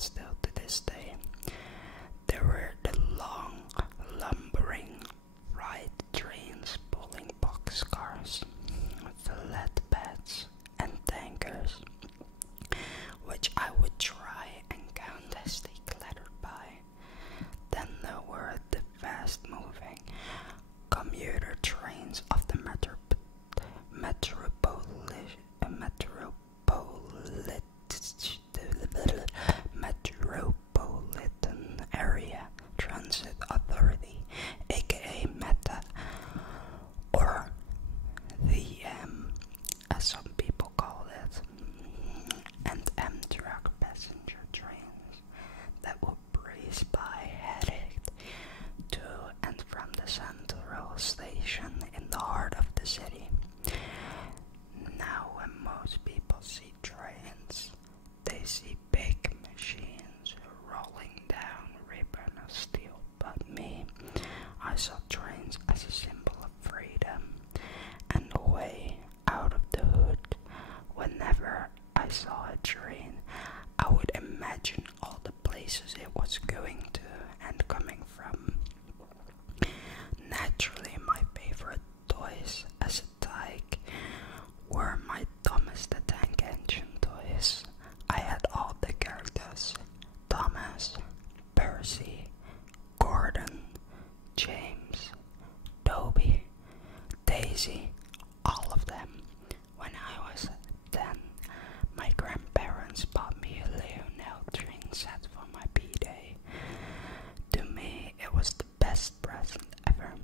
and still to this day. There were the long, lumbering ride trains pulling boxcars, flatbeds, and tankers, which I would try and count as they clattered by. Then there were the fast-moving commuter trains of the Metropolitan Area Transit Authority, aka META, or the as some people call it, and Amtrak passenger trains that would breeze by headed to and from the central station in the heart of the city. Now when most people see trains, they see big machines rolling down ribbon of steel, but me, I saw trains as a symbol of freedom and a way out of the hood. Whenever I saw a train, I would imagine all the places it was going to and coming from. Naturally, my favorite toys as a tyke were my Thomas the Tank Engine toys. I had all the characters: Thomas, Percy, Gordon, James, Toby, Daisy, all of them. When I was 10, my grandparents bought me a Lionel train set for my B-Day. To me, it was the best present ever.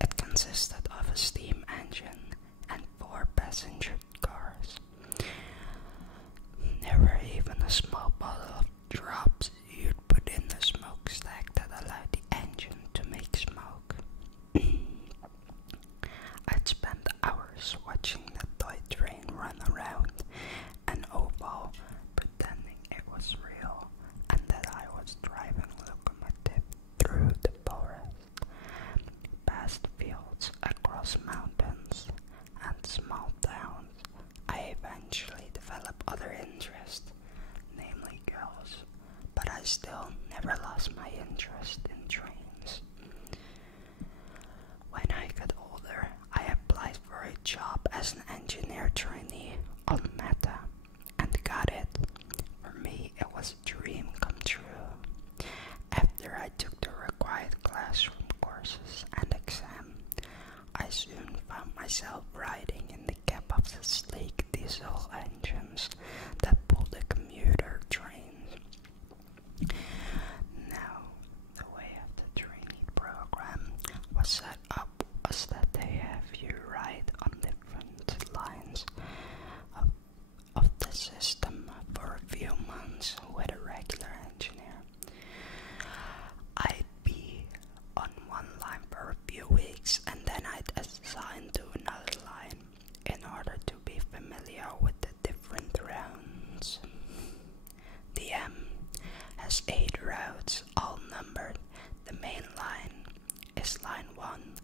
It consisted of a steam engine and 4 passenger cars. There were even a small bottle of drops you'd put in the smokestack that allowed the engine to make smoke. I'd spend hours watching the toy train run around an oval, pretending it was real and that I was driving a locomotive through the forest, past fields, across mountains, and small towns. I eventually developed other interests, namely girls, but I still never lost my interest in trains. When I got older, I applied for a job as an engineer trainee on Meta and got it. For me, it was a dream come true. After I took the required classroom courses and exam, I soon found myself riding in the cab of the sleek diesel engines that pulled the commuter trains. Now, the way of the trainee program was set up was that they have you ride on different lines of the system for a few months with a regular engineer. I'd be on one line for a few weeks and then I'd assign to another line in order to be familiar with the different rounds. The M has 8 routes, all numbered. The main line is line 1,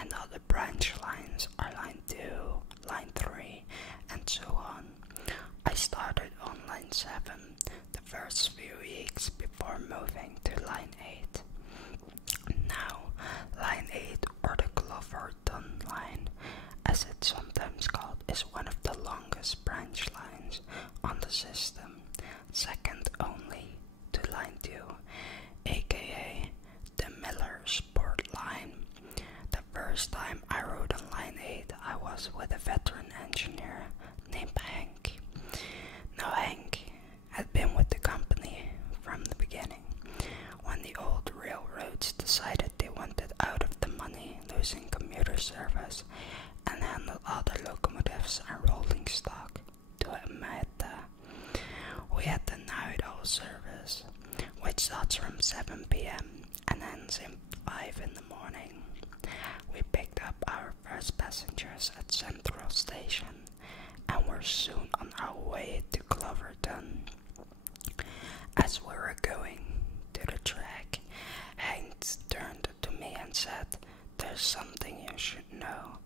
and all the branch lines are line 2, line 3, and so on. I started on line 7 the first few weeks before moving to line 8. Now, line 8, or the Cloverton line, as it's sometimes called, is one of the longest branch lines on the system, second only to line 2, aka the Miller Sport line. The first time I rode on line 8, I was with a veteran engineer named Hank. Now Hank had been with the company from the beginning, when the old railroads decided they wanted out of the money losing commuter service and handled all the locomotives and rolling stock to a Meta. We had the night owl service, which starts from 7 p.m. and ends in 5 in the morning. We picked up our first passengers at Central Station and were soon on our way to Cloverton. As we were going to the track, Hank turned to me and said, "There's something you should know.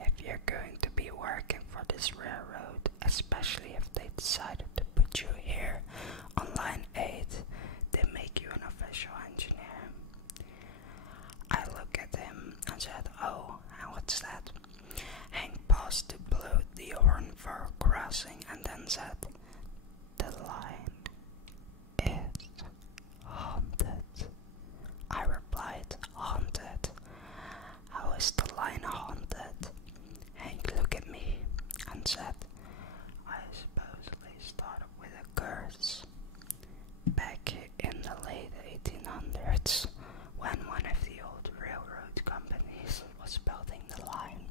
If you're going to be working for this railroad, especially if they decided to put you here on line 8, what's that? Hank paused to blow the horn for a crossing and then said, "The line is haunted." I replied, "Haunted? How is the line haunted?" Hank looked at me and said, "I supposedly started with a curse. Back in the late 1800s, when one of the old railroad companies was building the line.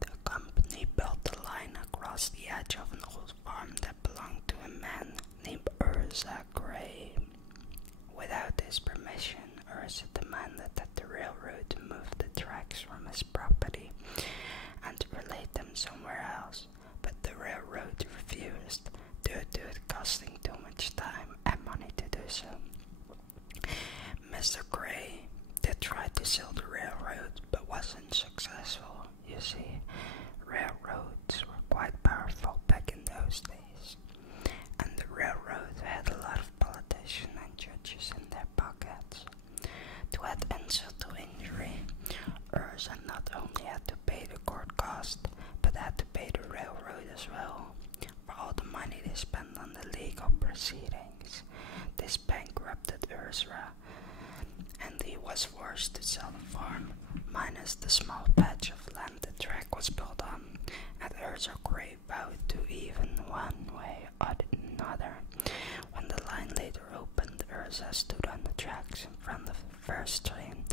The company built the line across the edge of an old farm that belonged to a man named Urza Gray. Without his permission, Urza demanded that the railroad move the tracks from his property and relate them somewhere else, but the railroad refused due to it costing too much time and money to do so. Mr. Gray did try to sell the railroad, but wasn't successful. You see, railroads were quite powerful back in those days, and the railroad had a lot of politicians and judges in their pockets. To add insult to injury, Urza not only had to pay the court cost, but had to pay the railroad as well, for all the money they spent on the legal proceedings. This bankrupted Urza, and he was forced to sell the farm, minus the small patch of land the track was built on, and Urza Gray vowed to even one way or another. When the line later opened, Urza stood on the tracks in front of the first train.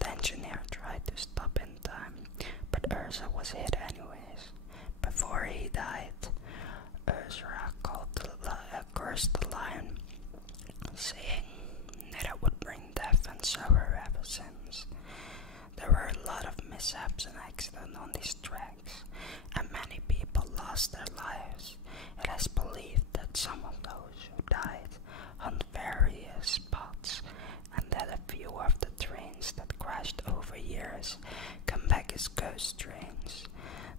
The engineer tried to stop in time, but Urza was hit anyways. Before he died, Urza cursed the line, saying that it would bring death and sorrow ever since. There were a lot of mishaps and accidents on these tracks, and many people lost their lives. It is believed that some of those who died on various spots, and that a few of the trains that crashed over years come back as ghost trains.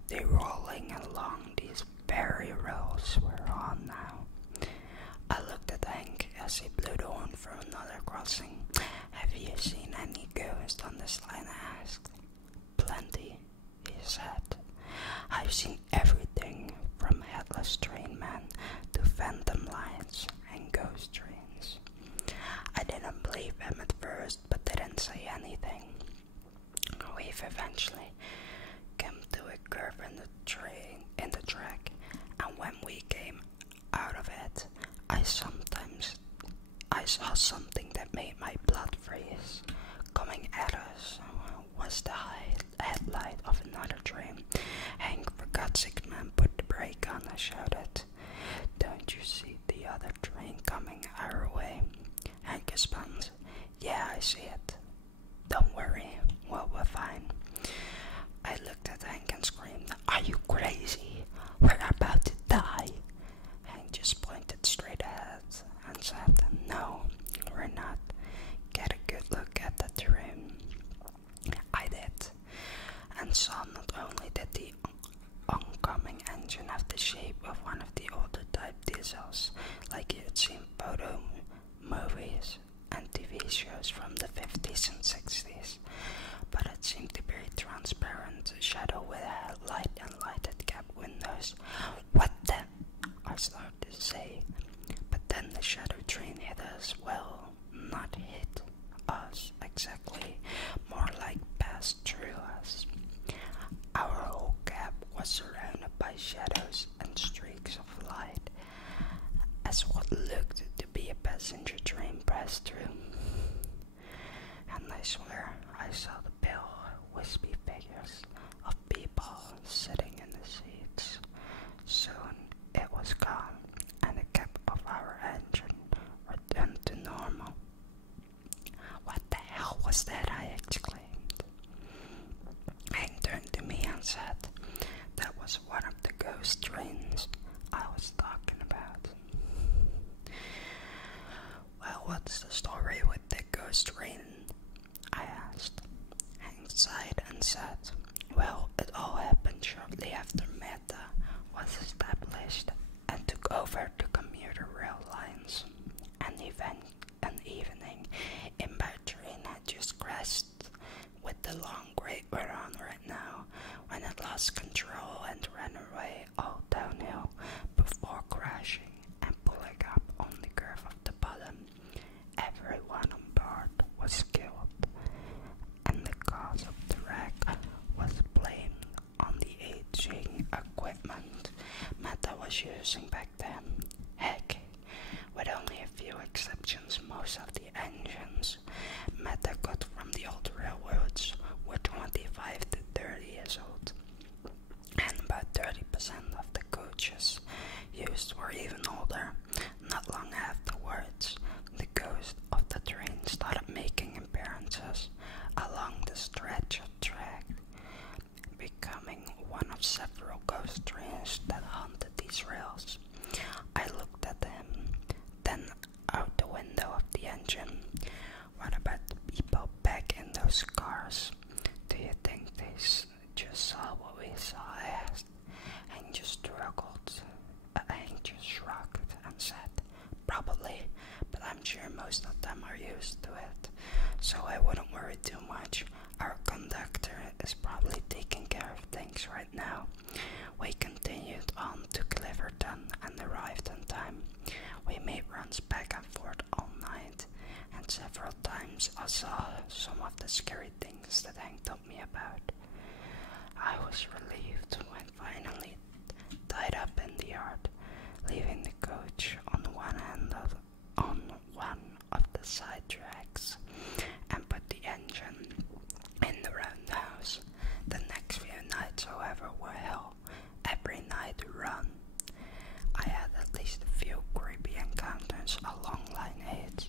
They're rolling along these very roads we're on now. I looked at Hank as he blew the horn for another crossing. "Have you seen any ghosts on this line?" I asked. "Plenty," he said. "I've seen everything from headless train men to phantom lights and ghost trains." I didn't believe him at first, but didn't say anything. We've eventually come to a curve in the track, and when we came out of it, I saw something that made my blood freeze. Coming at us was the headlight of another train. Hank, for God's sake, man, put the brake on, I shouted. "Don't you see the other train coming our way?" Hank responds, "Yeah, I see it. Don't worry, we're fine." I looked at Hank and screamed, "Are you crazy? We're about to die." Hank just pointed straight ahead and said, "No, we're not. Get a good look at the train." I did, and saw not only did the oncoming engine have the shape of one of the older type diesels, like you'd seen photo movies and TV shows from the 50s and 60s, but it seemed to be a transparent shadow with a headlight and lighted cab windows. "What the?" I started to say, but then the shadow train hit us. Well, not hit us exactly, more like passed through us. Our whole cab was surrounded by shadows and streaks of light, as what looked to be a passenger train passed through. And I swear I saw the pale, wispy figures of people sitting in the seats. Soon it was gone, and the cap of our engine returned to normal. "What the hell was that?" I exclaimed. Hank turned to me and said, "That was one of the ghost trains I was talking about." "Well, what's the story with the ghost train?" I asked. Hank sighed and said, "Well, it all happened shortly after Meta was established and took over the commuter rail lines. An evening, inbound train had just crashed with the long Great Western lost control and ran away all downhill before crashing and pulling up on the curve of the bottom. Everyone on board was killed, and the cause of the wreck was blamed on the aging equipment Meta was using back then. Heck, with only a few exceptions, most of the engines Meta got from the old railroads were 25 to 30 years old, and about 30% of the coaches used were even older. Not long afterwards, the ghost of the train started making appearances along the stretch of track, becoming one of several ghost trains that haunted these rails. I looked at him, then out the window of the engine. What about the people back in those cars? Do you think they just saw what we saw? I asked, and just shrugged and said, probably, but I'm sure most of them are used to it, so I wouldn't worry too much. Our conductor is probably taking care of things right now. We continued on to Cliverton and arrived on time. We made runs back and forth all night, and several times I saw some of the scary things that Hank told me about. I was relieved when finally tied up in the yard, leaving the coach on one of the side tracks, and put the engine in the roundhouse. The next few nights, however, were hell. Every night run. I had at least a few creepy encounters along line 8,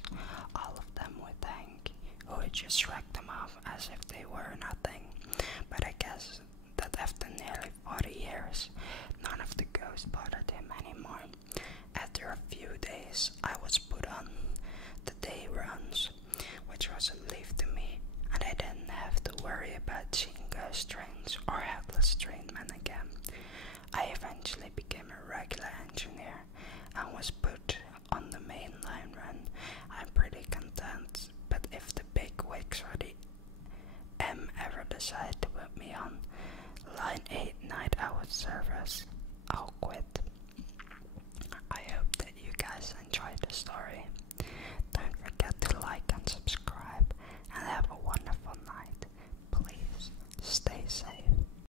all of them with Hank, who would just shrug them off as if they were nothing. But I guess that after nearly 40 years, none of the ghosts bothered him anymore. After a few days, I was put on the day runs, which was a leave to